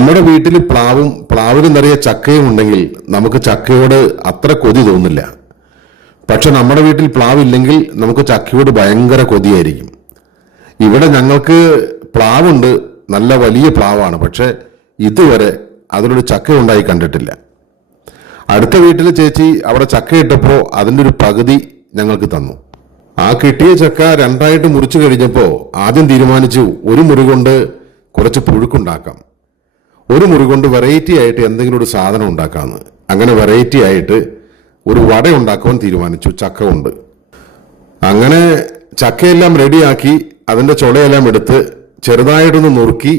നമ്മുടെ വീട്ടിൽ പ്ലാവും പ്ലാവിന് നിറയെ ചക്കയും ഉണ്ടെങ്കിൽ നമുക്ക് ചക്കയോട് അത്ര കൊതി തോന്നില്ല. പക്ഷെ നമ്മുടെ വീട്ടിൽ പ്ലാവില്ലെങ്കിൽ നമുക്ക് ചക്കയോട് ഭയങ്കര കൊതിയായിരിക്കും. ഇവിടെ ഞങ്ങൾക്ക് പ്ലാവുണ്ട് നല്ല വലിയ പ്ലാവാണ് പക്ഷെ ഇതുവരെ അതിലൊരു ചക്ക ഉണ്ടായി കണ്ടിട്ടില്ല. അടുത്ത വീട്ടിലെ ചേച്ചി അവിടെ ചക്ക ഇട്ടപ്പോൾ അതിന്റെ ഒരു പകുതി ഞങ്ങൾക്ക് തന്നു. ആ കിട്ടിയ ചക്ക രണ്ടായിട്ട് മുറിച്ചു കഴിഞ്ഞപ്പോൾ ആദ്യം തീരുമാനിച്ചു ഒരു മുറി കൊണ്ട് കുറച്ച് പുഴുക്കുണ്ടാക്കാം. ഒരു മുറി കൊണ്ട് വെറൈറ്റി ആയിട്ട് എന്തെങ്കിലും ഒരു സാധനം ഉണ്ടാക്കാമെന്ന് അങ്ങനെ വെറൈറ്റി ആയിട്ട് ഒരു വട ഉണ്ടാക്കുവാൻ തീരുമാനിച്ചു. ചക്ക കൊണ്ട്. അങ്ങനെ ചക്കയെല്ലാം റെഡിയാക്കി അതിന്റെ ചുളയെല്ലാം എടുത്ത് ചെറുതായിട്ടൊന്ന് നുറുക്കി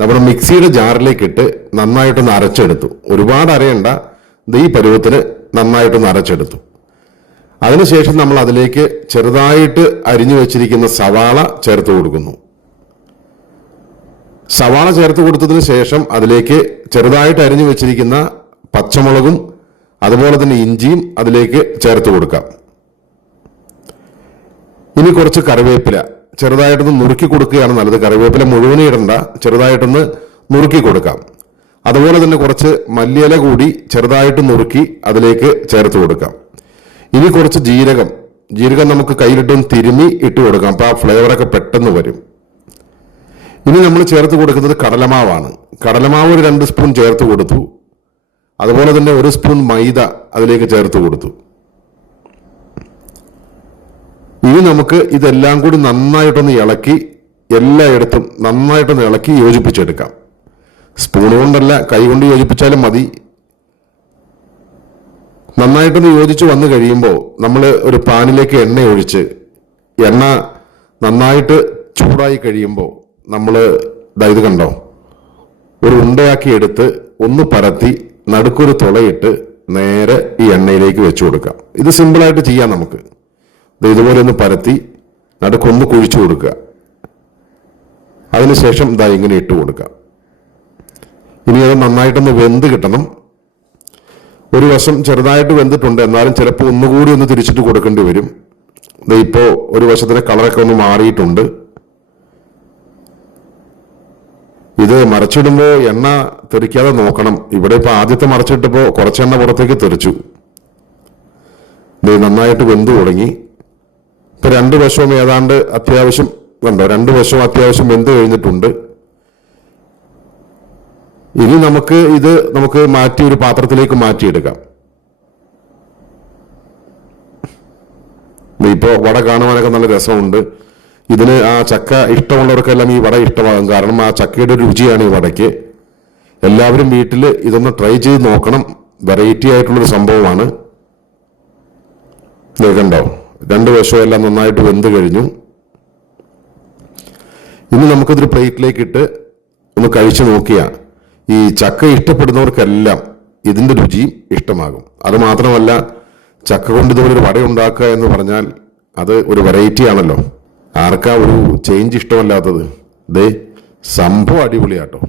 നമ്മുടെ മിക്സിയുടെ ജാറിലേക്ക് ഇട്ട് നന്നായിട്ടൊന്ന് അരച്ചെടുത്തു. ഒരുപാട് അരയണ്ട. ഈ പരുവത്തിന് നന്നായിട്ടൊന്ന് അരച്ചെടുത്തു. അതിനുശേഷം നമ്മൾ അതിലേക്ക് ചെറുതായിട്ട് അരിഞ്ഞു വെച്ചിരിക്കുന്ന സവാള ചേർത്ത് കൊടുക്കുന്നു. സവാള ചേർത്ത് കൊടുത്തതിന് ശേഷം അതിലേക്ക് ചെറുതായിട്ട് അരിഞ്ഞു വെച്ചിരിക്കുന്ന പച്ചമുളകും അതുപോലെ തന്നെ ഇഞ്ചിയും അതിലേക്ക് ചേർത്ത് കൊടുക്കാം. ഇനി കുറച്ച് കറിവേപ്പില. ചെറുതായിട്ടൊന്ന് നുറുക്കി കൊടുക്കുകയാണ് നല്ലത്. കറിവേപ്പില മുഴുവനും ഇടണ്ട. ചെറുതായിട്ടൊന്ന് നുറുക്കി കൊടുക്കാം. അതുപോലെ തന്നെ കുറച്ച് മല്ലിയില കൂടി ചെറുതായിട്ട് നുറുക്കി അതിലേക്ക് ചേർത്ത് കൊടുക്കാം. ഇനി കുറച്ച് ജീരകം. ജീരകം നമുക്ക് കയ്യിലിട്ടും തിരുമി ഇട്ട് കൊടുക്കാം. അപ്പോൾ ആ ഫ്ലേവറൊക്കെ പെട്ടെന്ന് വരും. ഇനി നമ്മൾ ചേർത്ത് കൊടുക്കുന്നത് കടലമാവാണ്. കടലമാവ് ഒരു രണ്ട് സ്പൂൺ ചേർത്ത് കൊടുത്തു. അതുപോലെ തന്നെ ഒരു സ്പൂൺ മൈദ അതിലേക്ക് ചേർത്ത് കൊടുത്തു. ഇനി നമുക്ക് ഇതെല്ലാം കൂടി നന്നായിട്ടൊന്ന് ഇളക്കി എല്ലായിടത്തും നന്നായിട്ടൊന്ന് ഇളക്കി യോജിപ്പിച്ചെടുക്കാം. സ്പൂൺ കൊണ്ടല്ല കൈ കൊണ്ട് യോജിപ്പിച്ചാലും മതി. നന്നായിട്ടൊന്ന് യോജിച്ച് വന്നു കഴിയുമ്പോൾ നമ്മൾ ഒരു പാനിലേക്ക് എണ്ണ ഒഴിച്ച് എണ്ണ നന്നായിട്ട് ചൂടായി കഴിയുമ്പോൾ നമ്മൾ ഇത് കണ്ടോ? ഒരു ഉണ്ടയാക്കി എടുത്ത് ഒന്ന് പരത്തി നടുക്കൊരു തുളയിട്ട് നേരെ ഈ എണ്ണയിലേക്ക് വെച്ചു കൊടുക്കാം. ഇത് സിമ്പിളായിട്ട് ചെയ്യാം നമുക്ക്. ഇതുപോലെ ഒന്ന് പരത്തി നടുക്കൊന്ന് കുഴിച്ചു കൊടുക്കുക. അതിനുശേഷം ഇതാ ഇങ്ങനെ ഇട്ട് കൊടുക്കാം ഇനി അത് നന്നായിട്ടൊന്ന് വെന്ത് കിട്ടണം. ഒരു വശം ചെറുതായിട്ട് വെന്തിട്ടുണ്ട് എന്നാലും ചിലപ്പോൾ ഒന്നുകൂടി ഒന്ന് തിരിച്ചിട്ട് കൊടുക്കേണ്ടി വരും. ഇപ്പോൾ ഒരു വശത്തിന്റെ കളറൊക്കെ ഒന്ന് മാറിയിട്ടുണ്ട്. ഇത് മറിച്ചിടുമ്പോൾ എണ്ണ തെറിക്കാതെ നോക്കണം. ഇവിടെ ഇപ്പൊ ആദ്യത്തെ മറച്ചിട്ടപ്പോൾ കുറച്ചെണ്ണ പുറത്തേക്ക് തെറിച്ചു. ഇത് നന്നായിട്ട് വെന്തു തുടങ്ങി. ഇപ്പൊ രണ്ട് വശവും ഏതാണ്ട് അത്യാവശ്യം കണ്ടോ രണ്ട് വശവും അത്യാവശ്യം വെന്ത് കഴിഞ്ഞിട്ടുണ്ട്. ഇനി നമുക്ക് ഇത് നമുക്ക് മാറ്റി ഒരു പാത്രത്തിലേക്ക് മാറ്റിയെടുക്കാം. ഇപ്പോൾ വട കാണുവാനൊക്കെ നല്ല രസമുണ്ട്. ഇതിന് ആ ചക്ക ഇഷ്ടമുള്ളവർക്കെല്ലാം ഈ വട ഇഷ്ടമാകും. കാരണം ആ ചക്കയുടെ രുചിയാണ് ഈ വടയ്ക്ക്. എല്ലാവരും വീട്ടിൽ ഇതൊന്ന് ട്രൈ ചെയ്ത് നോക്കണം. വെറൈറ്റി ആയിട്ടുള്ളൊരു സംഭവമാണ്. കണ്ടോ? രണ്ട് വശവും എല്ലാം നന്നായിട്ട് വെന്ത് കഴിഞ്ഞു. ഇനി നമുക്കിതൊരു പ്ലേറ്റിലേക്ക് ഇട്ട് ഒന്ന് കഴിച്ചു നോക്കിയാ. ഈ ചക്ക ഇഷ്ടപ്പെടുന്നവർക്കെല്ലാം ഇതിന്റെ രുചിയും ഇഷ്ടമാകും. അതുമാത്രമല്ല ചക്ക കൊണ്ട് ഇതുപോലൊരു വട ഉണ്ടാക്കുക എന്ന് പറഞ്ഞാൽ അത് ഒരു വെറൈറ്റി ആണല്ലോ. ആർക്കാ ഒരു ചേഞ്ച് ഇഷ്ടമല്ലാത്തത്? ദേ സംഭവം അടിപൊളിയാട്ടോ.